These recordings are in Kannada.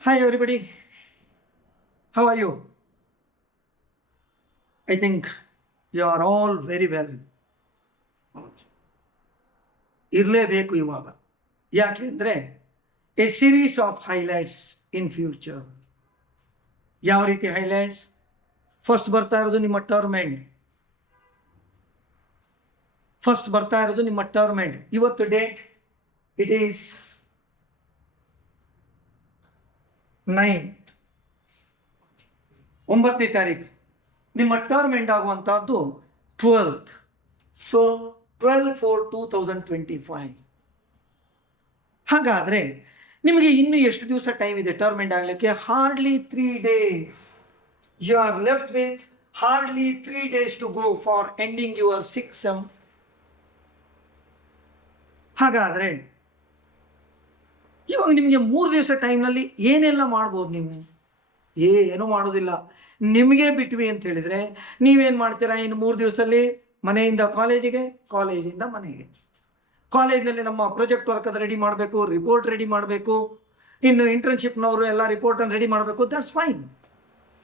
Hi everybody, how are you? I think you are all very well. ಇರಲೇಬೇಕು ಇವಾಗ. ಯಾಕೆ ಅಂದರೆ A series of highlights in future. ಯಾವ ರೀತಿ ಹೈಲೈಟ್ಸ್? ಫಸ್ಟ್ ಬರ್ತಾ ಇರೋದು ನಿಮ್ಮ ಟರ್ಮ್ ಎಂಡ್. ಇವತ್ತು ಡೇಟ್ ಇಟ್ ಈಸ್ 9th, 9ನೇ ತಾರೀಕು. ನಿಮ್ಮ ಟರ್ಮ್ ಎಂಡ್ ಆಗುವಂತಹದ್ದು 12th. ಸೊ 12/4/2025. ಹಾಗಾದರೆ ನಿಮಗೆ ಇನ್ನು ಎಷ್ಟು ದಿವಸ ಟೈಮ್ ಇದೆ ಟರ್ಮ್ ಎಂಡ್ ಆಗಲಿಕ್ಕೆ? Hardly 3 days. You are left with hardly 3 days to go for ending your 6th sem. ಹಾಗಾದರೆ ಇವಾಗ ನಿಮಗೆ 3 ದಿವಸ ಟೈಮ್ನಲ್ಲಿ ಏನೆಲ್ಲ ಮಾಡ್ಬೋದು? ನೀವು ಏನೂ ಮಾಡೋದಿಲ್ಲ, ನಿಮಗೆ ಬಿಟ್ವಿ ಅಂತ ಹೇಳಿದರೆ ನೀವೇನು ಮಾಡ್ತೀರಾ? ಇನ್ನು 3 ದಿವಸದಲ್ಲಿ ಮನೆಯಿಂದ ಕಾಲೇಜಿಗೆ, ಕಾಲೇಜಿಂದ ಮನೆಗೆ. ಕಾಲೇಜ್ನಲ್ಲಿ ನಮ್ಮ ಪ್ರಾಜೆಕ್ಟ್ ವರ್ಕ್ ಅದು ರೆಡಿ ಮಾಡಬೇಕು, ರಿಪೋರ್ಟ್ ರೆಡಿ ಮಾಡಬೇಕು, ಇನ್ನು ಇಂಟರ್ನ್ಶಿಪ್ನವರು ಎಲ್ಲ ರಿಪೋರ್ಟನ್ನು ರೆಡಿ ಮಾಡಬೇಕು. ದಟ್ಸ್ ಫೈನ್,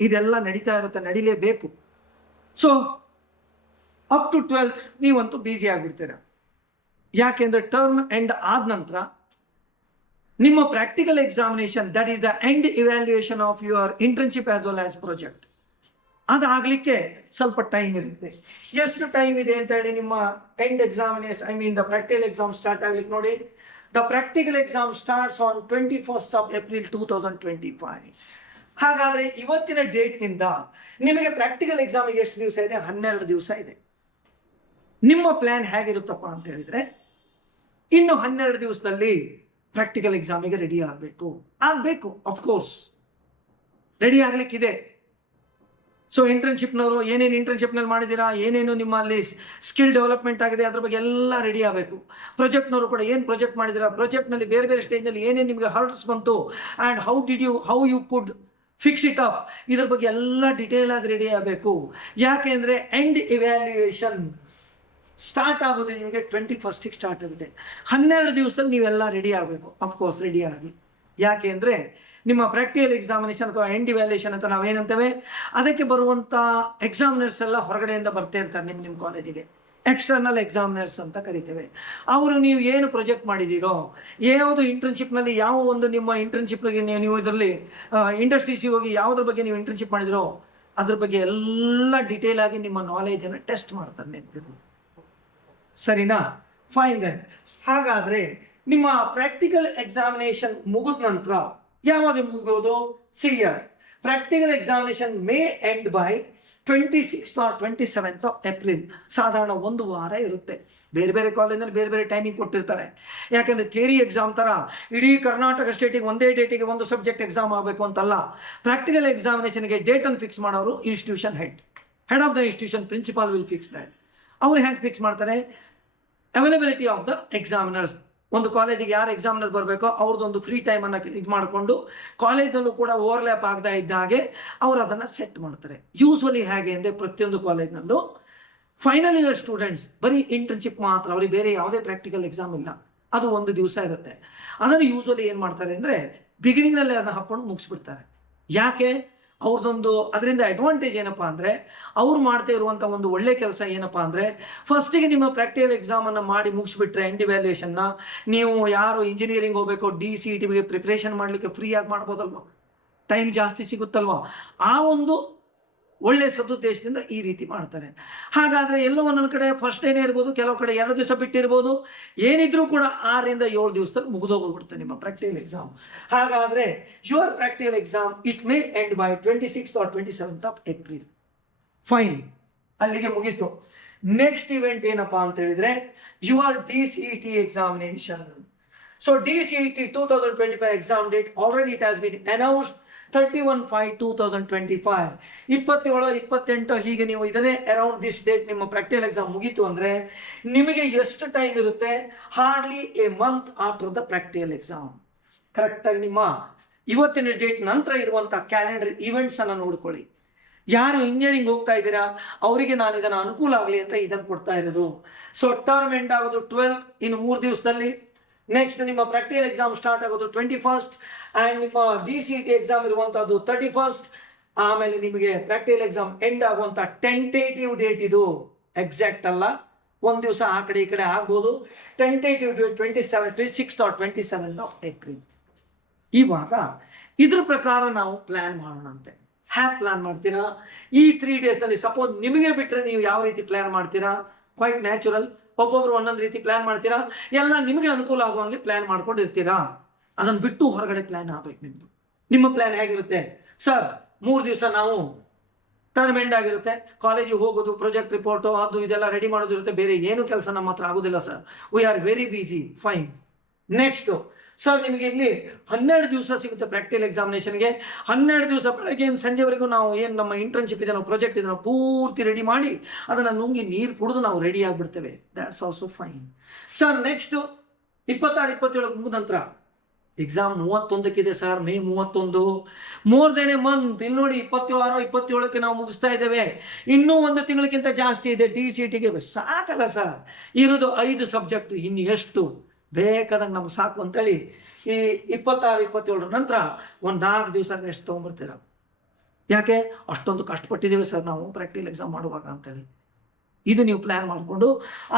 ಇದೆಲ್ಲ ನಡೀತಾ ಇರುತ್ತೆ, ನಡಿಲೇಬೇಕು. ಸೊ ಅಪ್ ಟು 12th ನೀವಂತೂ ಬ್ಯುಸಿ ಆಗಿರ್ತೀರ. ಯಾಕೆಂದರೆ ಟರ್ಮ್ ಎಂಡ್ ಆದ ನಂತರ ನಿಮ್ಮ practical examination, that is the end evaluation of your internship as well as project, ಅದಾಗಲಿಕ್ಕೆ ಸ್ವಲ್ಪ ಟೈಮ್ ಇರುತ್ತೆ. ಎಷ್ಟು ಟೈಮ್ ಇದೆ ಅಂತ ಹೇಳಿ ನಿಮ್ಮ end examination, the practical exam start ಆಗ್ಲಿಕ್ಕೆ ನೋಡಿ. The practical exam starts on 21st of April 2025. ಹಾಗಾದರೆ ಇವತ್ತಿನ ಡೇಟ್ನಿಂದ ನಿಮಗೆ ಪ್ರಾಕ್ಟಿಕಲ್ ಎಕ್ಸಾಮಿಗೆ ಎಷ್ಟು ದಿವಸ ಇದೆ? 12 ದಿವಸ ಇದೆ. ನಿಮ್ಮ ಪ್ಲ್ಯಾನ್ ಹೇಗಿರುತ್ತಪ್ಪ ಅಂತ ಹೇಳಿದರೆ, ಇನ್ನು 12 ದಿವಸದಲ್ಲಿ ಪ್ರಾಕ್ಟಿಕಲ್ ಎಕ್ಸಾಮಿಗೆ ರೆಡಿ ಆಗಬೇಕು. ಅಫ್ಕೋರ್ಸ್ ರೆಡಿ ಆಗಲಿಕ್ಕಿದೆ. ಸೊ ಇಂಟರ್ನ್ಶಿಪ್ನವರು ಏನೇನು ಇಂಟರ್ನ್ಶಿಪ್ನಲ್ಲಿ ಮಾಡಿದ್ದೀರಾ, ಏನೇನು ನಿಮ್ಮಲ್ಲಿ ಸ್ಕಿಲ್ ಡೆವಲಪ್ಮೆಂಟ್ ಆಗಿದೆ, ಅದ್ರ ಬಗ್ಗೆ ಎಲ್ಲ ರೆಡಿ ಆಗಬೇಕು. ಪ್ರಾಜೆಕ್ಟ್ನವರು ಕೂಡ ಏನು ಪ್ರಾಜೆಕ್ಟ್ ಮಾಡಿದ್ದೀರಾ, ಪ್ರಾಜೆಕ್ಟ್ನಲ್ಲಿ ಬೇರೆ ಬೇರೆ ಸ್ಟೇಜ್ನಲ್ಲಿ ಏನೇನು ನಿಮಗೆ ಹರ್ಡ್ಸ್ ಬಂತು, and how you could fix it up, ಇದ್ರ ಬಗ್ಗೆ ಎಲ್ಲ ಡಿಟೇಲ್ ಆಗಿ ರೆಡಿ ಆಗಬೇಕು. ಯಾಕೆ ಅಂದರೆ ಎಂಡ್ ಇವ್ಯಾಲ್ಯೂಯೇಷನ್ ಸ್ಟಾರ್ಟ್ ಆಗೋದು ನಿಮಗೆ 21st ಸ್ಟಾರ್ಟ್ ಆಗಿದೆ. 12 ದಿವಸದಲ್ಲಿ ನೀವೆಲ್ಲ ರೆಡಿ ಆಗಬೇಕು. ಅಫ್ಕೋರ್ಸ್ ರೆಡಿ ಆಗಿ. ಯಾಕೆ ಅಂದರೆ ನಿಮ್ಮ ಪ್ರಾಕ್ಟಿಕಲ್ ಎಕ್ಸಾಮಿನೇಷನ್ ಅಥವಾ ಎಂಡ್ ಇವ್ಯಾಲ್ಯೂಯೇಷನ್ ಅಂತ ನಾವೇನಂತೇವೆ, ಅದಕ್ಕೆ ಬರುವಂಥ ಎಕ್ಸಾಮಿನರ್ಸ್ ಎಲ್ಲ ಹೊರಗಡೆಯಿಂದ ಬರ್ತಾ ಇರ್ತಾರೆ ನಿಮ್ಮ ಕಾಲೇಜಿಗೆ. ಎಕ್ಸ್ಟರ್ನಲ್ ಎಕ್ಸಾಮಿನರ್ಸ್ ಅಂತ ಕರಿತೇವೆ. ಅವರು ನೀವು ಏನು ಪ್ರಾಜೆಕ್ಟ್ ಮಾಡಿದ್ದೀರೋ, ಯಾವುದು ಇಂಟರ್ನ್ಶಿಪ್ನಲ್ಲಿ ಯಾವ ಒಂದು ನಿಮ್ಮ ಇಂಟರ್ನ್ಶಿಪ್ಗೆ ನೀವು ಇದರಲ್ಲಿ ಇಂಡಸ್ಟ್ರೀಸಿಗೆ ಹೋಗಿ ಯಾವುದ್ರ ಬಗ್ಗೆ ನೀವು ಇಂಟರ್ನ್ಶಿಪ್ ಮಾಡಿದಿರೋ ಅದ್ರ ಬಗ್ಗೆ ಎಲ್ಲ ಡಿಟೇಲ್ ಆಗಿ ನಿಮ್ಮ ನಾಲೆಜನ್ನು ಟೆಸ್ಟ್ ಮಾಡ್ತಾರೆ. ನೆನಪಿರಲಿ, ಸರಿನಾ? Fine then. ಹಾಗಾದರೆ ನಿಮ್ಮ ಪ್ರಾಕ್ಟಿಕಲ್ ಎಕ್ಸಾಮಿನೇಷನ್ ಮುಗಿದ ನಂತರ ಯಾವಾಗ ಮುಗಿಬೋದು? Severe practical examination May end by 26th or 27th of April. ಸಾಧಾರಣ 1 ವಾರ ಇರುತ್ತೆ. ಬೇರೆ ಬೇರೆ ಕಾಲೇಜಿನಲ್ಲಿ ಬೇರೆ ಬೇರೆ ಟೈಮಿಂಗ್ ಕೊಟ್ಟಿರ್ತಾರೆ. ಯಾಕೆಂದರೆ ಥಿಯರಿ ಎಕ್ಸಾಮ್ ಥರ ಇಡೀ ಕರ್ನಾಟಕ ಸ್ಟೇಟಿಗೆ ಒಂದೇ ಡೇಟಿಗೆ ಒಂದು ಸಬ್ಜೆಕ್ಟ್ ಎಕ್ಸಾಮ್ ಆಗಬೇಕು ಅಂತಲ್ಲ. ಪ್ರಾಕ್ಟಿಕಲ್ ಎಕ್ಸಾಮಿನೇಷನ್ಗೆ ಡೇಟನ್ನು ಫಿಕ್ಸ್ ಮಾಡೋರು institution head of the institution principal will fix that. ಅವ್ರು ಹೇಗೆ ಫಿಕ್ಸ್ ಮಾಡ್ತಾರೆ? Availability of the examiners. ಒಂದು ಕಾಲೇಜಿಗೆ ಯಾರು ಎಕ್ಸಾಮಿನರ್ ಬರಬೇಕೋ ಅವ್ರದ್ದೊಂದು ಫ್ರೀ ಟೈಮನ್ನು ಇದು ಮಾಡಿಕೊಂಡು ಕಾಲೇಜ್ನಲ್ಲೂ ಕೂಡ ಓವರ್ಲ್ಯಾಪ್ ಆಗದ ಇದ್ದ ಹಾಗೆ ಅವರು ಅದನ್ನು ಸೆಟ್ ಮಾಡ್ತಾರೆ. ಯೂಸ್ವಲಿ ಹೇಗೆ ಅಂದರೆ ಪ್ರತಿಯೊಂದು ಕಾಲೇಜ್ನಲ್ಲೂ ಫೈನಲ್ ಇಯರ್ ಸ್ಟೂಡೆಂಟ್ಸ್ ಬರೀ ಇಂಟರ್ನ್ಶಿಪ್ ಮಾತ್ರ, ಅವ್ರಿಗೆ ಬೇರೆ ಯಾವುದೇ ಪ್ರಾಕ್ಟಿಕಲ್ ಎಕ್ಸಾಮ್ ಇಲ್ಲ. ಅದು 1 ದಿವಸ ಇರುತ್ತೆ. ಅದನ್ನು ಯೂಸ್ವಲಿ ಏನು ಮಾಡ್ತಾರೆ ಅಂದರೆ ಬಿಗಿನಿಂಗ್ನಲ್ಲಿ ಅದನ್ನು ಹಾಕ್ಕೊಂಡು ಮುಗಿಸ್ಬಿಡ್ತಾರೆ. ಯಾಕೆ? ಅವ್ರದ್ದೊಂದು ಅದರಿಂದ ಅಡ್ವಾಂಟೇಜ್ ಏನಪ್ಪ ಅಂದರೆ, ಅವ್ರು ಮಾಡ್ತಾ ಇರುವಂಥ ಒಂದು ಒಳ್ಳೆ ಕೆಲಸ ಏನಪ್ಪ ಅಂದರೆ, ಫಸ್ಟಿಗೆ ನಿಮ್ಮ ಪ್ರಾಕ್ಟಿಕಲ್ ಎಕ್ಸಾಮನ್ನು ಮಾಡಿ ಮುಗಿಸ್ಬಿಟ್ರೆ ಎಂಡ್ ಇವ್ಯಾಲ್ಯೂಯೇಷನ್ನ ನೀವು ಯಾರು ಇಂಜಿನಿಯರಿಂಗ್ ಹೋಗಬೇಕು, DCETಗೆ ಪ್ರಿಪ್ರೇಷನ್ ಮಾಡಲಿಕ್ಕೆ ಫ್ರೀಯಾಗಿ ಮಾಡ್ಬೋದಲ್ವ, ಟೈಮ್ ಜಾಸ್ತಿ ಸಿಗುತ್ತಲ್ವ. ಆ ಒಂದು ಒಳ್ಳೆಯ ಸದುದ್ದೇಶದಿಂದ ಈ ರೀತಿ ಮಾಡ್ತಾರೆ. ಹಾಗಾದರೆ ಎಲ್ಲೋ ಒಂದೊಂದು ಕಡೆ ಫಸ್ಟ್ ಡೇನೇ ಇರ್ಬೋದು, ಕೆಲವು ಕಡೆ 2 ದಿವಸ ಬಿಟ್ಟಿರ್ಬೋದು. ಏನಿದ್ರೂ ಕೂಡ 6 ರಿಂದ 7 ದಿವಸದಲ್ಲಿ ಮುಗಿದೋಗ್ಬಿಡುತ್ತೆ ನಿಮ್ಮ ಪ್ರಾಕ್ಟಿಕಲ್ ಎಕ್ಸಾಮ್. ಹಾಗಾದರೆ your practical exam it may end by 26th or 27th of April. Fine, ಅಲ್ಲಿಗೆ ಮುಗೀತು. ನೆಕ್ಸ್ಟ್ ಇವೆಂಟ್ ಏನಪ್ಪ ಅಂತ ಹೇಳಿದರೆ your DCET examination. So DCET 2025 exam date already it has been announced 31/5/2025. 27, 28 ಹೀಗೆ ನೀವು ಇದನ್ನೇ ಅರೌಂಡ್ ದಿಸ್ ಡೇಟ್ ನಿಮ್ಮ ಪ್ರಾಕ್ಟಿಕಲ್ ಎಕ್ಸಾಮ್ ಮುಗೀತು ಅಂದರೆ ನಿಮಗೆ ಎಷ್ಟು ಟೈಮ್ ಇರುತ್ತೆ? Hardly A month after the practical exam. ಕರೆಕ್ಟಾಗಿ ನಿಮ್ಮ ಇವತ್ತಿನ ಡೇಟ್ ನಂತರ ಇರುವಂಥ ಕ್ಯಾಲೆಂಡರ್ ಈವೆಂಟ್ಸನ್ನು ನೋಡ್ಕೊಳ್ಳಿ. ಯಾರು ಇಂಜಿನಿಯರಿಂಗ್ ಹೋಗ್ತಾ ಇದ್ದೀರಾ ಅವರಿಗೆ ನಾನು ಇದನ್ನು ಅನುಕೂಲ ಆಗಲಿ ಅಂತ ಇದನ್ನು ಕೊಡ್ತಾ ಇರೋದು. ಸೊ ಟರ್ಮ್ ಎಂಡ್ ಆಗೋದು 12th, ಇನ್ನು 3 ದಿವಸದಲ್ಲಿ. ನೆಕ್ಸ್ಟ್ ನಿಮ್ಮ ಪ್ರಾಕ್ಟಿಕಲ್ ಎಕ್ಸಾಮ್ ಸ್ಟಾರ್ಟ್ ಆಗೋದು 21st, ಆ್ಯಂಡ್ ನಿಮ್ಮ DCET ಎಕ್ಸಾಮ್ ಇರುವಂಥದ್ದು 31st. ಆಮೇಲೆ ನಿಮಗೆ ಪ್ರಾಕ್ಟಿಕಲ್ ಎಕ್ಸಾಮ್ ಎಂಡ್ ಆಗುವಂಥ ಟೆಂಟೇಟಿವ್ ಡೇಟ್ ಇದು, ಎಕ್ಸಾಕ್ಟ್ ಅಲ್ಲ, ಒಂದು ದಿವಸ ಆ ಕಡೆ ಈ ಕಡೆ ಆಗ್ಬೋದು. Tentative date 26 or 27 of April. ಇವಾಗ ಇದ್ರ ಪ್ರಕಾರ ನಾವು ಪ್ಲಾನ್ ಮಾಡೋಣಂತೆ. ಹ್ಯಾಕ್ ಪ್ಲಾನ್ ಮಾಡ್ತೀರಾ ಈ 3 ಡೇಸ್ನಲ್ಲಿ? ಸಪೋಸ್ ನಿಮಗೆ ಬಿಟ್ಟರೆ ನೀವು ಯಾವ ರೀತಿ ಪ್ಲಾನ್ ಮಾಡ್ತೀರಾ? Quite natural. ಒಬ್ಬೊಬ್ರು ಒಂದೊಂದು ರೀತಿ ಪ್ಲಾನ್ ಮಾಡ್ತೀರಾ, ಎಲ್ಲ ನಿಮಗೆ ಅನುಕೂಲ ಆಗುವಂಗೆ ಪ್ಲಾನ್ ಮಾಡ್ಕೊಂಡಿರ್ತೀರಾ. ಅದನ್ನು ಬಿಟ್ಟು ಹೊರಗಡೆ ಪ್ಲಾನ್ ಆಗ್ಬೇಕು ನಿಮ್ಮದು. ನಿಮ್ಮ ಪ್ಲಾನ್ ಹೇಗಿರುತ್ತೆ? ಸರ್ 3 ದಿವಸ ನಾವು ಟರ್ಮ್ ಎಂಡ್ ಆಗಿರುತ್ತೆ, ಕಾಲೇಜಿಗೆ ಹೋಗೋದು, ಪ್ರಾಜೆಕ್ಟ್ ರಿಪೋರ್ಟು ಅದು ಇದೆಲ್ಲ ರೆಡಿ ಮಾಡೋದಿರುತ್ತೆ, ಬೇರೆ ಏನು ಕೆಲಸ ನಮ್ಮ ಹತ್ರ ಆಗೋದಿಲ್ಲ sir, we are very busy. Fine. Next sir ನಿಮಗೆ ಇಲ್ಲಿ 12 ದಿವಸ ಸಿಗುತ್ತೆ ಪ್ರಾಕ್ಟಿಕಲ್ ಎಕ್ಸಾಮಿನೇಷನ್ಗೆ. 12 ದಿವಸ ಬೆಳಗ್ಗೆ ಸಂಜೆವರೆಗೂ ನಾವು ಏನು ನಮ್ಮ ಇಂಟರ್ನ್ಶಿಪ್ ಇದೆ, ನಾವು ಪ್ರಾಜೆಕ್ಟ್ ಇದೆ, ನಾವು ಪೂರ್ತಿ ರೆಡಿ ಮಾಡಿ ಅದನ್ನು ನುಂಗಿ ನೀರು ಕುಡಿದು ನಾವು ರೆಡಿ ಆಗಿಬಿಡ್ತೇವೆ. That's also fine. Sir next 26, 27 ಮುಗಿದ ನಂತರ ಎಕ್ಸಾಮ್ 31ಕ್ಕಿದೆ sir, May 31. More then a month. ಇಲ್ಲಿ ನೋಡಿ 26, 27ಕ್ಕೆ ನಾವು ಮುಗಿಸ್ತಾ ಇದ್ದೇವೆ. ಇನ್ನೂ 1 ತಿಂಗಳಿಗಿಂತ ಜಾಸ್ತಿ ಇದೆ DCETಗೆ. ಸಾಕಲ್ಲ ಸರ್, ಇರೋದು 5 ಸಬ್ಜೆಕ್ಟ್, ಇನ್ನು ಎಷ್ಟು ಬೇಕಾದಂಗೆ ನಮ್ಗೆ ಸಾಕು ಅಂತೇಳಿ ಈ 26, 27 ನಂತರ ಒಂದು 4 ದಿವಸ ರೆಸ್ಟ್ ತೊಗೊಂಡ್ಬರ್ತೀರ. ಯಾಕೆ ಅಷ್ಟೊಂದು ಕಷ್ಟಪಟ್ಟಿದ್ದೀವಿ ಸರ್ ನಾವು ಪ್ರಾಕ್ಟಿಕಲ್ ಎಕ್ಸಾಮ್ ಮಾಡುವಾಗ ಅಂತೇಳಿ. ಇದು ನೀವು ಪ್ಲ್ಯಾನ್ ಮಾಡಿಕೊಂಡು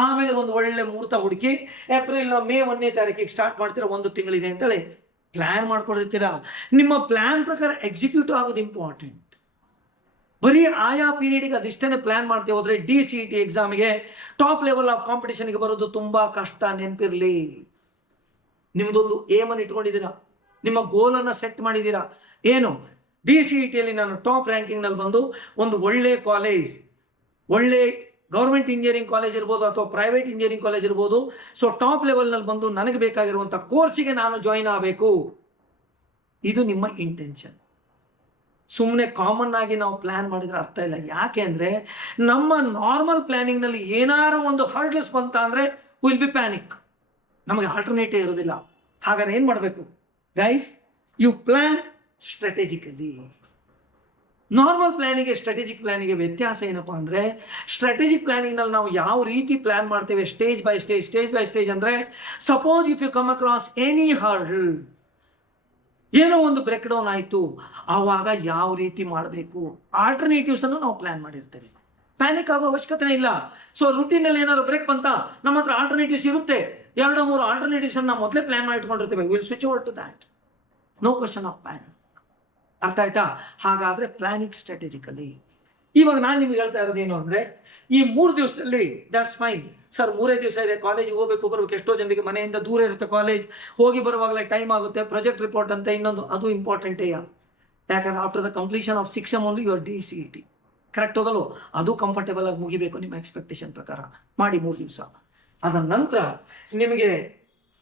ಆಮೇಲೆ ಒಂದು ಒಳ್ಳೆ ಮುಹೂರ್ತ ಹುಡುಕಿ ಏಪ್ರಿಲ್ ಮೇ 1ನೇ ತಾರೀಕಿಗೆ ಸ್ಟಾರ್ಟ್ ಮಾಡ್ತೀರಾ. 1 ತಿಂಗಳಿದೆ ಅಂತೇಳಿ ಪ್ಲ್ಯಾನ್ ಮಾಡ್ಕೊಂಡಿರ್ತೀರಾ. ನಿಮ್ಮ ಪ್ಲ್ಯಾನ್ ಪ್ರಕಾರ ಎಕ್ಸಿಕ್ಯೂಟ್ ಆಗೋದು ಇಂಪಾರ್ಟೆಂಟ್. ಬರೀ ಆಯಾ ಪೀರಿಯಡಿಗೆ ಅದಿಷ್ಟೇ ಪ್ಲ್ಯಾನ್ ಮಾಡ್ತೀವಿ ಹೋದರೆ DCET ಎಕ್ಸಾಮಿಗೆ ಟಾಪ್ ಲೆವೆಲ್ ಆಫ್ ಕಾಂಪಿಟೇಷನ್ಗೆ ಬರೋದು ತುಂಬ ಕಷ್ಟ. ನೆನಪಿರಲಿ, ನಿಮ್ಮದೊಂದು ಏಮನ್ನು ಇಟ್ಕೊಂಡಿದ್ದೀರಾ, ನಿಮ್ಮ ಗೋಲನ್ನು ಸೆಟ್ ಮಾಡಿದ್ದೀರಾ. ಏನು DCETಯಲ್ಲಿ ನಾನು ಟಾಪ್ ರ್ಯಾಂಕಿಂಗ್ನಲ್ಲಿ ಬಂದು ಒಂದು ಒಳ್ಳೆ ಕಾಲೇಜ್, ಒಳ್ಳೆ ಗೌರ್ಮೆಂಟ್ ಇಂಜಿನಿಯರಿಂಗ್ ಕಾಲೇಜ್ ಇರ್ಬೋದು ಅಥವಾ ಪ್ರೈವೇಟ್ ಇಂಜಿನಿಯರಿಂಗ್ ಕಾಲೇಜ್ ಇರ್ಬೋದು, ಸೊ ಟಾಪ್ ಲೆವೆಲ್ನಲ್ಲಿ ಬಂದು ನನಗೆ ಬೇಕಾಗಿರುವಂಥ ಕೋರ್ಸಿಗೆ ನಾನು ಜಾಯಿನ್ ಆಗಬೇಕು. ಇದು ನಿಮ್ಮ ಇಂಟೆನ್ಷನ್. ಸುಮ್ಮನೆ ಕಾಮನ್ ಆಗಿ ನಾವು ಪ್ಲ್ಯಾನ್ ಮಾಡಿದ್ರೆ ಅರ್ಥ ಇಲ್ಲ. ಯಾಕೆ ಅಂದರೆ ನಮ್ಮ ನಾರ್ಮಲ್ ಪ್ಲ್ಯಾನಿಂಗ್ನಲ್ಲಿ ಏನಾರು ಒಂದು ಹರ್ಡ್ಲ್ಸ್ ಬಂತ ಅಂದರೆ ವಿಲ್ ಬಿ ಪ್ಯಾನಿಕ್. ನಮಗೆ ಆಲ್ಟರ್ನೇಟಿವ್ ಇರೋದಿಲ್ಲ. ಹಾಗಾದ್ರೆ ಏನು ಮಾಡಬೇಕು guys? You plan strategically. Normal ಪ್ಲ್ಯಾನಿಗೆ ಸ್ಟ್ರಾಟಜಿಕ್ ಪ್ಲ್ಯಾನಿಗೆ ವ್ಯತ್ಯಾಸ ಏನಪ್ಪ ಅಂದರೆ, ಸ್ಟ್ರಾಟಜಿಕ್ ಪ್ಲ್ಯಾನಿಂಗ್ನಲ್ಲಿ ನಾವು ಯಾವ ರೀತಿ ಪ್ಲ್ಯಾನ್ ಮಾಡ್ತೇವೆ, ಸ್ಟೇಜ್ ಬೈ ಸ್ಟೇಜ್ ಅಂದರೆ, suppose if you come across any hurdle, ಏನೋ ಒಂದು ಬ್ರೇಕ್ ಡೌನ್ ಆಯಿತು, ಆವಾಗ ಯಾವ ರೀತಿ ಮಾಡಬೇಕು, ಆಲ್ಟರ್ನೇಟಿವ್ಸನ್ನು ನಾವು ಪ್ಲ್ಯಾನ್ ಮಾಡಿರ್ತೇವೆ. ಪ್ಯಾನಿಕ್ ಆಗೋ ಅವಶ್ಯಕತೆ ಇಲ್ಲ. ಸೊ ರುಟೀನಲ್ಲಿ ಏನಾದ್ರು ಬ್ರೇಕ್ ಬಂತ, ನಮ್ಮ ಹತ್ರ ಆಲ್ಟರ್ನೇಟಿವ್ಸ್ ಇರುತ್ತೆ. 2-3 ಆಲ್ಟರ್ನೇಟಿವ್ಸನ್ನು ನಾವು ಮೊದಲೇ ಪ್ಲ್ಯಾನ್ ಮಾಡಿ ಇಟ್ಕೊಂಡಿರ್ತೇವೆ. Will switch over to that. No question of panic. ಅರ್ಥ ಆಯ್ತಾ? ಹಾಗಾದರೆ ಪ್ಲ್ಯಾನಿಂಗ್ ಸ್ಟ್ರಾಟಜಿಕಲಿ. ಇವಾಗ ನಾನು ನಿಮ್ಗೆ ಹೇಳ್ತಾ ಇರೋದು ಏನು ಅಂದರೆ, ಈ 3 ದಿವಸದಲ್ಲಿ ದ್ಯಾಟ್ಸ್ ಫೈನ್ ಸರ್. 3 ದಿವಸ ಇದೆ, ಕಾಲೇಜಿಗೆ ಹೋಗಬೇಕು ಬರಬೇಕು. ಎಷ್ಟೋ ಜನರಿಗೆ ಮನೆಯಿಂದ ದೂರ ಇರುತ್ತೆ ಕಾಲೇಜ್, ಹೋಗಿ ಬರುವಾಗಲೇ ಟೈಮ್ ಆಗುತ್ತೆ. ಪ್ರಾಜೆಕ್ಟ್ ರಿಪೋರ್ಟ್ ಅಂತ ಇನ್ನೊಂದು, ಅದು ಇಂಪಾರ್ಟೆಂಟೇ. ಯಾಕಂದ್ರೆ after the completion of 6 only your DCET. Correct ಹೋದಲು, ಅದು ಕಂಫರ್ಟೇಬಲ್ ಆಗಿ ಮುಗಿಬೇಕು ನಿಮ್ಮ ಎಕ್ಸ್ಪೆಕ್ಟೇಷನ್ ಪ್ರಕಾರ. ಮಾಡಿ 3 ದಿವಸ. ಅದರ ನಂತರ ನಿಮಗೆ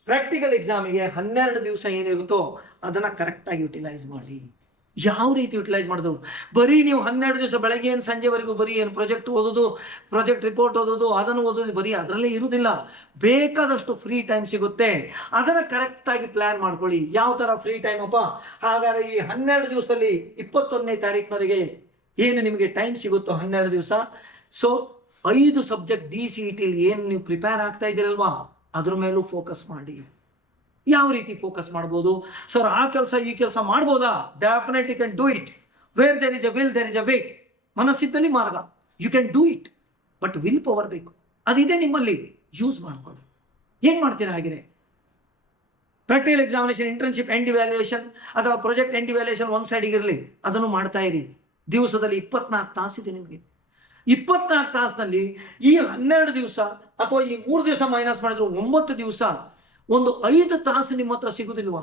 ಪ್ರಾಕ್ಟಿಕಲ್ ಎಕ್ಸಾಮಿಗೆ 12 ದಿವಸ ಏನಿರುತ್ತೋ ಅದನ್ನು ಕರೆಕ್ಟಾಗಿ ಯುಟಿಲೈಸ್ ಮಾಡಿ. ಯಾವ ರೀತಿ ಯುಟಿಲೈಸ್ ಮಾಡೋದು? ಬರೀ ನೀವು 12 ದಿವಸ ಬೆಳಗ್ಗೆ ಏನು ಸಂಜೆವರೆಗೂ ಬರೀ ಏನು ಪ್ರಾಜೆಕ್ಟ್ ಓದೋದು, ಪ್ರಾಜೆಕ್ಟ್ ರಿಪೋರ್ಟ್ ಓದೋದು, ಅದನ್ನು ಓದೋದು, ಬರೀ ಅದರಲ್ಲೇ ಇರುವುದಿಲ್ಲ. ಬೇಕಾದಷ್ಟು ಫ್ರೀ ಟೈಮ್ ಸಿಗುತ್ತೆ. ಅದನ್ನು ಕರೆಕ್ಟಾಗಿ ಪ್ಲ್ಯಾನ್ ಮಾಡ್ಕೊಳ್ಳಿ. ಯಾವ ಥರ ಫ್ರೀ ಟೈಮ್ ಅಪ್ಪ? ಹಾಗಾದರೆ ಈ 12 ದಿವಸದಲ್ಲಿ 21ನೇ ತಾರೀಕಿನವರೆಗೆ ಏನು ನಿಮಗೆ ಟೈಮ್ ಸಿಗುತ್ತೋ 12 ದಿವಸ, ಸೊ 5 ಸಬ್ಜೆಕ್ಟ್ DCETಲಿ ಏನು ನೀವು ಪ್ರಿಪೇರ್ ಆಗ್ತಾ ಇದ್ದೀರಲ್ವಾ, ಅದ್ರ ಮೇಲೂ ಫೋಕಸ್ ಮಾಡಿ. ಯಾವ ರೀತಿ ಫೋಕಸ್ ಮಾಡ್ಬೋದು ಸರ್? ಆ ಕೆಲಸ ಈ ಕೆಲಸ ಮಾಡ್ಬೋದಾ? Definitely can do it. Where there is a will there is a way. ಮನಸ್ಸಿದ್ದಲ್ಲಿ ಮಾರ್ಗ. You can do it. But will power ಬೇಕು. ಅದಿದೆ ನಿಮ್ಮಲ್ಲಿ, ಯೂಸ್ ಮಾಡ್ಕೊಳ್ಳಿ. ಏನು ಮಾಡ್ತೀರಾ? ಹಾಗೆ practical examination, internship end evaluation ಅಥವಾ ಪ್ರಾಜೆಕ್ಟ್ ಎಂಡ್ ಇವ್ಯಾಲ್ಯೂಯೇಷನ್ ಒಂದು ಸೈಡಿಗಿರಲಿ, ಅದನ್ನು ಮಾಡ್ತಾ ಇರಿ. ದಿವಸದಲ್ಲಿ 24 ತಾಸಿದೆ ನಿಮಗೆ. 24 ತಾಸಿನಲ್ಲಿ ಈ 12 ದಿವಸ ಅಥವಾ ಈ 3 ದಿವಸ ಮೈನಸ್ ಮಾಡಿದ್ರು 9 ದಿವಸ, ಒಂದು 5 ತಾಸು ನಿಮ್ಮ ಹತ್ರ ಸಿಗುದಿಲ್ವಾ?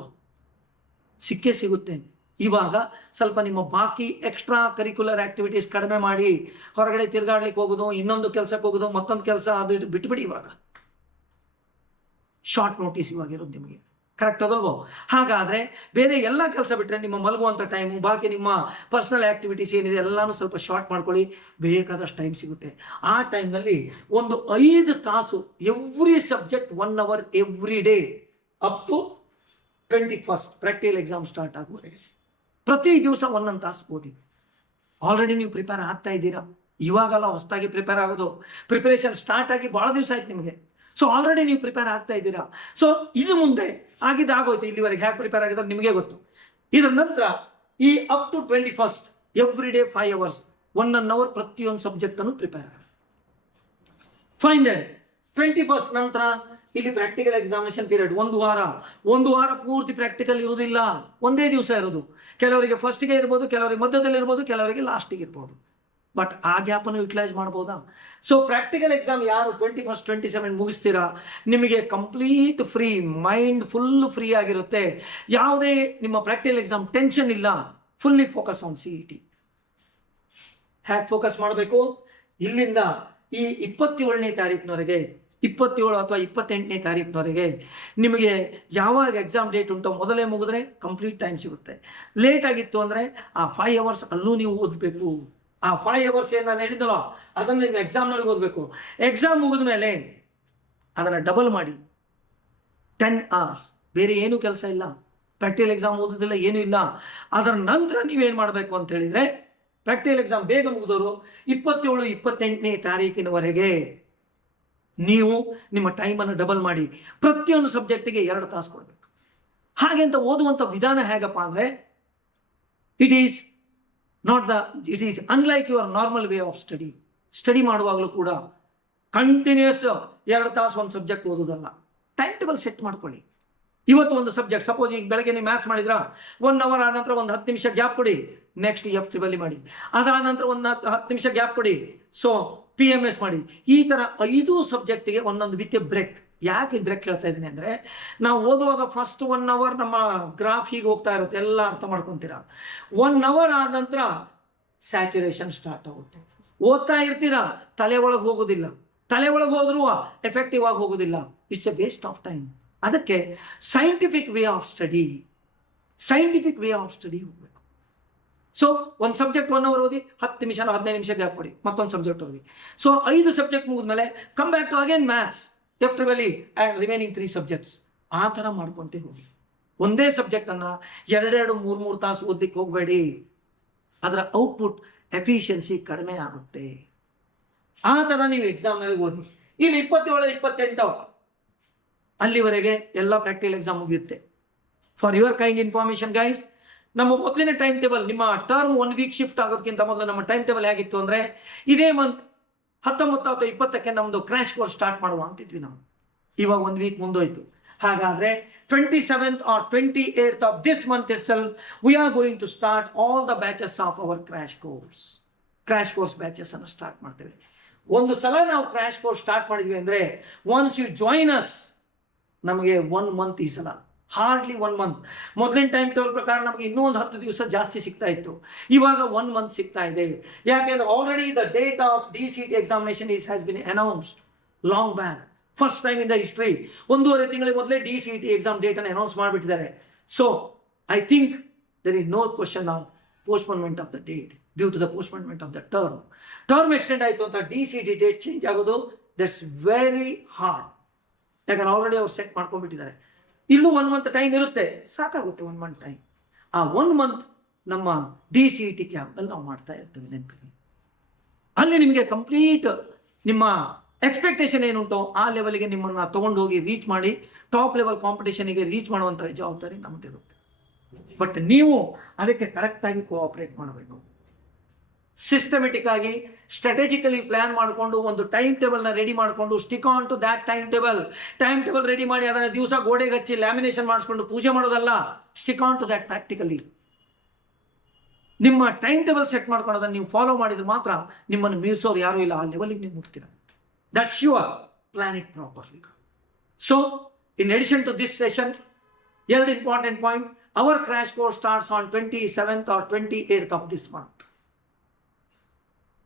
ಸಿಕ್ಕೇ ಸಿಗುತ್ತೆ. ಇವಾಗ ಸ್ವಲ್ಪ ನಿಮ್ಮ ಬಾಕಿ ಎಕ್ಸ್ಟ್ರಾ ಕರಿಕ್ಯುಲರ್ ಆಕ್ಟಿವಿಟೀಸ್ ಕಡಿಮೆ ಮಾಡಿ, ಹೊರಗಡೆ ತಿರ್ಗಾಡ್ಲಿಕ್ಕೆ ಹೋಗೋದು, ಇನ್ನೊಂದು ಕೆಲಸಕ್ಕೆ ಹೋಗೋದು, ಮತ್ತೊಂದು ಕೆಲಸ, ಅದು ಇದು ಬಿಟ್ಬಿಡಿ. ಇವಾಗ ಶಾರ್ಟ್ ನೋಟಿಸ್ ಇವಾಗಿರೋದು ನಿಮಗೆ. ಕರೆಕ್ಟ್ ಅದಲ್ವೋ? ಹಾಗಾದರೆ ಬೇರೆ ಎಲ್ಲ ಕೆಲಸ ಬಿಟ್ಟರೆ ನಿಮ್ಮ ಮಲಗುವಂಥ ಟೈಮು, ಬಾಕಿ ನಿಮ್ಮ ಪರ್ಸನಲ್ ಆ್ಯಕ್ಟಿವಿಟೀಸ್ ಏನಿದೆ ಎಲ್ಲನೂ ಸ್ವಲ್ಪ ಶಾರ್ಟ್ ಮಾಡ್ಕೊಳ್ಳಿ. ಬೇಕಾದಷ್ಟು ಟೈಮ್ ಸಿಗುತ್ತೆ. ಆ ಟೈಮ್ನಲ್ಲಿ ಒಂದು 5 ತಾಸು every subject 1 hour every day up to 21st practical exam start ಆಗುವವರೆಗೆ ಪ್ರತಿ ದಿವಸ 1 ತಾಸು ಓದಿ. ಆಲ್ರೆಡಿ ನೀವು ಪ್ರಿಪೇರ್ ಆಗ್ತಾ ಇದ್ದೀರಾ. ಇವಾಗಲ್ಲ ಹೊಸದಾಗಿ ಪ್ರಿಪೇರ್ ಆಗೋದು. ಪ್ರಿಪರೇಷನ್ ಸ್ಟಾರ್ಟ್ ಆಗಿ ಭಾಳ ದಿವಸ ಆಯ್ತು ನಿಮಗೆ. ಸೊ ಆಲ್ರೆಡಿ ನೀವು ಪ್ರಿಪೇರ್ ಆಗ್ತಾ ಇದ್ದೀರಾ. ಸೊ ಇದು ಮುಂದೆ ಆಗಿದ್ದಾಗೋಯ್ತು. ಇಲ್ಲಿವರೆಗೆ ಹೇಗೆ ಪ್ರಿಪೇರ್ ಆಗಿದ್ರೆ ನಿಮಗೆ ಗೊತ್ತು. ಇದರ ನಂತರ ಈ up to 21st every day 5 hours 1 hour ಪ್ರತಿಯೊಂದು ಸಬ್ಜೆಕ್ಟ್ ಅನ್ನು ಪ್ರಿಪೇರ್ ಆಗ. ಫೈನ್ ದೆನ್ 21st ನಂತರ ಇಲ್ಲಿ ಪ್ರಾಕ್ಟಿಕಲ್ ಎಕ್ಸಾಮಿನೇಷನ್ ಪೀರಿಯಡ್. ಒಂದು ವಾರ ಪೂರ್ತಿ ಪ್ರಾಕ್ಟಿಕಲ್ ಇರುವುದಿಲ್ಲ, ಒಂದೇ ದಿವಸ ಇರೋದು. ಕೆಲವರಿಗೆ ಫಸ್ಟ್ಗೆ ಇರ್ಬೋದು, ಕೆಲವರಿಗೆ ಮಧ್ಯದಲ್ಲಿ ಇರ್ಬೋದು, ಕೆಲವರಿಗೆ ಲಾಸ್ಟಿಗೆ ಇರ್ಬೋದು. ಬಟ್ ಆ ಗ್ಯಾಪನ್ನು ಯುಟಿಲೈಸ್ ಮಾಡ್ಬೋದಾ? ಸೊ ಪ್ರಾಕ್ಟಿಕಲ್ ಎಕ್ಸಾಮ್ ಯಾರು 21st 27 ಮುಗಿಸ್ತೀರಾ, ನಿಮಗೆ complete free mind, full free ಆಗಿರುತ್ತೆ. ಯಾವುದೇ ನಿಮ್ಮ ಪ್ರಾಕ್ಟಿಕಲ್ ಎಕ್ಸಾಮ್ ಟೆನ್ಷನ್ ಇಲ್ಲ. Fully focus on CET. Hack focus ಮಾಡಬೇಕು? ಇಲ್ಲಿಂದ ಈ 27ನೇ ತಾರೀಕಿನವರೆಗೆ, 27 ಅಥವಾ 28ನೇ ತಾರೀಕಿನವರೆಗೆ ನಿಮಗೆ ಯಾವಾಗ ಎಕ್ಸಾಮ್ ಡೇಟ್ ಉಂಟೋ ಮೊದಲೇ ಮುಗಿದ್ರೆ ಕಂಪ್ಲೀಟ್ ಟೈಮ್ ಸಿಗುತ್ತೆ. ಲೇಟ್ ಆಗಿತ್ತು ಅಂದರೆ ಆ 5 hours ಅಲ್ಲೂ ನೀವು ಓದಬೇಕು. ಆ 5 hours ಏನು ನಾನು ಹೇಳಿದನೋ ಅದನ್ನು ನೀವು ಎಕ್ಸಾಮ್ನಲ್ಲಿ ಓದಬೇಕು. ಎಕ್ಸಾಮ್ ಮುಗಿದ ಮೇಲೆ ಅದನ್ನು ಡಬಲ್ ಮಾಡಿ 10 hours. ಬೇರೆ ಏನೂ ಕೆಲಸ ಇಲ್ಲ, ಪ್ರಾಕ್ಟಿಕಲ್ ಎಕ್ಸಾಮ್ ಓದೋದಿಲ್ಲ, ಏನೂ ಇಲ್ಲ. ಅದರ ನಂತರ ನೀವೇನು ಮಾಡಬೇಕು ಅಂತ ಹೇಳಿದರೆ, ಪ್ರಾಕ್ಟಿಕಲ್ ಎಕ್ಸಾಮ್ ಬೇಗ ಮುಗಿದವರು 27 28ನೇ ತಾರೀಕಿನವರೆಗೆ ನೀವು ನಿಮ್ಮ ಟೈಮನ್ನು ಡಬಲ್ ಮಾಡಿ ಪ್ರತಿಯೊಂದು ಸಬ್ಜೆಕ್ಟಿಗೆ 2 ತಾಸು ಕೊಡಬೇಕು. ಹಾಗೆ ಅಂತ ಓದುವಂಥ ವಿಧಾನ ಹೇಗಪ್ಪ ಅಂದರೆ, it is unlike your normal way of study ಮಾಡುವಾಗಲೂ ಕೂಡ ಕಂಟಿನ್ಯೂಸ್ 2 ತಾಸು ಒಂದು ಸಬ್ಜೆಕ್ಟ್ ಓದೋದಲ್ಲ. ಟೈಮ್ ಟೇಬಲ್ ಸೆಟ್ ಮಾಡ್ಕೊಳ್ಳಿ. ಇವತ್ತು ಒಂದು ಸಬ್ಜೆಕ್ಟ್, ಸಪೋಸ್ ಈಗ ಬೆಳಗ್ಗೆ ನೀವು ಮ್ಯಾಥ್ಸ್ ಮಾಡಿದ್ರ 1 hour ಆದ ನಂತರ ಒಂದು 10 ನಿಮಿಷ ಗ್ಯಾಪ್ ಕೊಡಿ, ನೆಕ್ಸ್ಟ್ FTBL ಮಾಡಿ. ಅದಾದ ನಂತರ ಒಂದು 10 ನಿಮಿಷ ಗ್ಯಾಪ್ ಕೊಡಿ, ಸೊ PMS ಮಾಡಿ. ಈ ಥರ 5 ಸಬ್ಜೆಕ್ಟಿಗೆ ಒಂದೊಂದು ವಿತ್ ಬ್ರೇಕ್. ಯಾಕೆ ಬ್ರೇಕ್ ಹೇಳ್ತಾ ಇದ್ದೀನಿ ಅಂದರೆ, ನಾವು ಓದುವಾಗ ಫಸ್ಟ್ 1 hour ನಮ್ಮ ಗ್ರಾಫ್ ಹೀಗೆ ಹೋಗ್ತಾ ಇರುತ್ತೆ, ಎಲ್ಲ ಅರ್ಥ ಮಾಡ್ಕೊತೀರಾ. 1 hour ಆದ ನಂತರ ಸ್ಯಾಚುರೇಷನ್ ಸ್ಟಾರ್ಟ್ ಆಗುತ್ತೆ. ಓದ್ತಾ ಇರ್ತೀರಾ, ತಲೆ ಒಳಗೆ ಹೋಗೋದಿಲ್ಲ. ತಲೆ ಒಳಗೆ ಹೋದ್ರೂ ಎಫೆಕ್ಟಿವ್ ಆಗಿ ಹೋಗೋದಿಲ್ಲ. It's A waste of time. ಅದಕ್ಕೆ ಸೈಂಟಿಫಿಕ್ ವೇ ಆಫ್ ಸ್ಟಡಿ ಹೋಗಬೇಕು. ಸೊ ಒಂದು ಸಬ್ಜೆಕ್ಟ್ 1 hour ಓದಿ, 10 ನಿಮಿಷ 15 ನಿಮಿಷ ಗ್ಯಾಪ್ ಕೊಡಿ, ಮತ್ತೊಂದು ಸಬ್ಜೆಕ್ಟ್ ಓದಿ. ಸೊ 5 ಸಬ್ಜೆಕ್ಟ್ ಮುಗಿದ್ಮೇಲೆ come back to again maths, FTBL and remaining 3 subjects. ಆ ಥರ ಮಾಡ್ಕೊತ ಹೋಗಿ. ಒಂದೇ ಸಬ್ಜೆಕ್ಟನ್ನು 2-3 ತಾಸು ಓದಲಿಕ್ಕೆ ಹೋಗಬೇಡಿ. ಅದರ ಔಟ್ಪುಟ್ ಎಫಿಷಿಯನ್ಸಿ ಕಡಿಮೆ ಆಗುತ್ತೆ. ಆ ಥರ ನೀವು ಎಕ್ಸಾಮ್ನಲ್ಲಿ ಓದಿ. ಇಲ್ಲಿ 27 28 ಅಲ್ಲಿವರೆಗೆ ಎಲ್ಲ ಪ್ರಾಕ್ಟಿಕಲ್ ಎಕ್ಸಾಮ್ ಮುಗಿಯುತ್ತೆ. For your kind information guys, ನಮ್ಮ ಮೊದಲಿನ ಟೈಮ್ ಟೇಬಲ್, ನಿಮ್ಮ ಟರ್ಮ್ 1 week ಶಿಫ್ಟ್ ಆಗೋದಕ್ಕಿಂತ ಮೊದಲು ನಮ್ಮ ಟೈಮ್ ಟೇಬಲ್ ಹೇಗಿತ್ತು ಅಂದರೆ, ಇದೇ ಮಂತ್ 19 ಅಥವಾ 20ಕ್ಕೆ ನಮ್ಮದು ಕ್ರ್ಯಾಶ್ ಕೋರ್ಸ್ ಸ್ಟಾರ್ಟ್ ಮಾಡುವ ಅಂತಿದ್ವಿ ನಾವು. ಇವಾಗ 1 week ಮುಂದೋಯ್ತು. ಹಾಗಾದರೆ 27th or 28th of this month itself we are going to start all the batches of our crash course batches ಅನ್ನು ಸ್ಟಾರ್ಟ್ ಮಾಡ್ತೇವೆ. ಒಂದು ಸಲ ನಾವು ಕ್ರ್ಯಾಶ್ ಕೋರ್ಸ್ ಸ್ಟಾರ್ಟ್ ಮಾಡಿದ್ವಿ ಅಂದರೆ, ಒನ್ಸ್ ಯು ಜಾಯಿನ್ ಅಸ್, ನಮಗೆ 1 month ಈ ಸಲ, ಹಾರ್ಡ್ಲಿ 1 month. ಮೊದಲಿನ ಟೈಮ್ ಟೇಬಲ್ ಪ್ರಕಾರ ನಮಗೆ ಇನ್ನೂ ಒಂದು 10 ದಿವಸ ಜಾಸ್ತಿ ಸಿಗ್ತಾ ಇತ್ತು. ಇವಾಗ 1 month ಸಿಗ್ತಾ ಇದೆ. ಯಾಕೆಂದ್ರೆ already the date of DCT examination has been announced long back. First time in the history 1.5 ತಿಂಗಳ ಮೊದಲೇ DCT ಎಕ್ಸಾಮ್ ಡೇಟ್ ಅನ್ನು ಅನೌನ್ಸ್ ಮಾಡಿಬಿಟ್ಟಿದ್ದಾರೆ. So I think there is no question of postponement of the date due to the postponement of the term extend ಆಯಿತು ಅಂತ DCT ಡೇಟ್ ಚೇಂಜ್ ಆಗೋದು, ದಟ್ಸ್ ವೆರಿ ಹಾರ್ಡ್. ಯಾಕಂದ್ರೆ ಆಲ್ರೆಡಿ ಅವ್ರು ಸೆಟ್ ಮಾಡ್ಕೊಂಡ್ಬಿಟ್ಟಿದ್ದಾರೆ. ಇಲ್ಲೂ 1 month ಟೈಮ್ ಇರುತ್ತೆ, ಸಾಕಾಗುತ್ತೆ 1 month ಟೈಮ್. ಆ 1 month ನಮ್ಮ DCT ಕ್ಯಾಂಪಲ್ಲಿ ನಾವು ಮಾಡ್ತಾ ಇರ್ತೇವೆ. ನೆನಪಿರಲಿ, ಅಲ್ಲಿ ನಿಮಗೆ ಕಂಪ್ಲೀಟ್ ನಿಮ್ಮ ಎಕ್ಸ್ಪೆಕ್ಟೇಷನ್ ಏನುಂಟೋ ಆ ಲೆವೆಲ್ಗೆ ನಿಮ್ಮನ್ನು ತೊಗೊಂಡೋಗಿ ರೀಚ್ ಮಾಡಿ ಟಾಪ್ ಲೆವೆಲ್ ಕಾಂಪಿಟೇಷನಿಗೆ ರೀಚ್ ಮಾಡುವಂಥ ಜವಾಬ್ದಾರಿ ನಮ್ಮದಿರುತ್ತೆ. ಬಟ್ ನೀವು ಅದಕ್ಕೆ ಕರೆಕ್ಟಾಗಿ ಕೋಆಪ್ರೇಟ್ ಮಾಡಬೇಕು. ಸಿಸ್ಟಮೆಟಿಕ್ ಆಗಿ ಸ್ಟ್ರಾಟಜಿಕಲಿ ಪ್ಲಾನ್ ಮಾಡಿಕೊಂಡು ಒಂದು ಟೈಮ್ ಟೇಬಲ್ನ ರೆಡಿ ಮಾಡಿಕೊಂಡು stick on to that time table ready ಮಾಡಿ ಅದನ್ನು ದಿವಸ ಗೋಡೆಗೆ ಹಚ್ಚಿ ಲ್ಯಾಮಿನೇಷನ್ ಮಾಡಿಸ್ಕೊಂಡು ಪೂಜೆ ಮಾಡೋದಲ್ಲ. Stick on to that practically. ನಿಮ್ಮ ಟೈಮ್ ಟೇಬಲ್ ಸೆಟ್ ಮಾಡ್ಕೊಳ್ಳೋದನ್ನು ನೀವು ಫಾಲೋ ಮಾಡಿದ್ರೆ ಮಾತ್ರ ನಿಮ್ಮನ್ನು ಮೀರಿಸೋರು ಯಾರೂ ಇಲ್ಲ. ಆ ಲೆವೆಲಿಗೆ ನೀವು ಮುಟ್ತೀರ. That's your plan it properly. So in addition to this session, 2 important point. Our crash course starts on 27th or 28th of this month.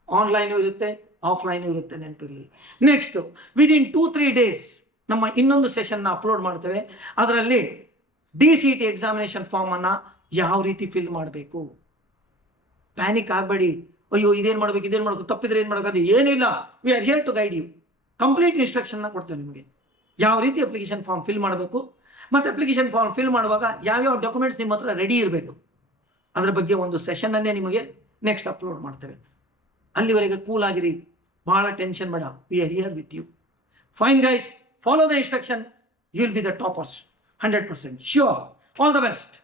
Online ಇರುತ್ತೆ, ಆಫ್ಲೈನು ಇರುತ್ತೆ, ನೆನಪಿರಲಿ. ನೆಕ್ಸ್ಟ್ ವಿದಿನ್ 2-3 days ನಮ್ಮ ಇನ್ನೊಂದು ಸೆಷನ್ನ ಅಪ್ಲೋಡ್ ಮಾಡ್ತೇವೆ. ಅದರಲ್ಲಿ DCT ಎಕ್ಸಾಮಿನೇಷನ್ ಫಾರ್ಮನ್ನು ಯಾವ ರೀತಿ ಫಿಲ್ ಮಾಡಬೇಕು. ಪ್ಯಾನಿಕ್ ಆಗಬೇಡಿ. ಅಯ್ಯೋ ಇದೇನು ಮಾಡಬೇಕು, ತಪ್ಪಿದ್ರೆ ಏನು ಮಾಡಬೇಕು, ಅದು ಏನಿಲ್ಲ. We are here to guide you. Complete ಇನ್ಸ್ಟ್ರಕ್ಷನ್ನ ಕೊಡ್ತೇವೆ ನಿಮಗೆ. ಯಾವ ರೀತಿ ಅಪ್ಲಿಕೇಶನ್ ಫಾರ್ಮ್ ಫಿಲ್ ಮಾಡಬೇಕು, ಮತ್ತು ಅಪ್ಲಿಕೇಶನ್ ಫಾರ್ಮ್ ಫಿಲ್ ಮಾಡುವಾಗ ಯಾವ್ಯಾವ ಡಾಕ್ಯುಮೆಂಟ್ಸ್ ನಿಮ್ಮ ಹತ್ರ ರೆಡಿ ಇರಬೇಕು, ಅದರ ಬಗ್ಗೆ ಒಂದು ಸೆಷನ್ನನ್ನೇ ನಿಮಗೆ ನೆಕ್ಸ್ಟ್ ಅಪ್ಲೋಡ್ ಮಾಡ್ತೇವೆ. ಅಲ್ಲಿವರೆಗೆ ಕೂಲ್ ಆಗಿರಿ, ಬಹಳ ಟೆನ್ಷನ್ ಬೇಡ. We are here with you. Fine guys, follow the instruction. You will be the toppers 100%. Sure. All the best.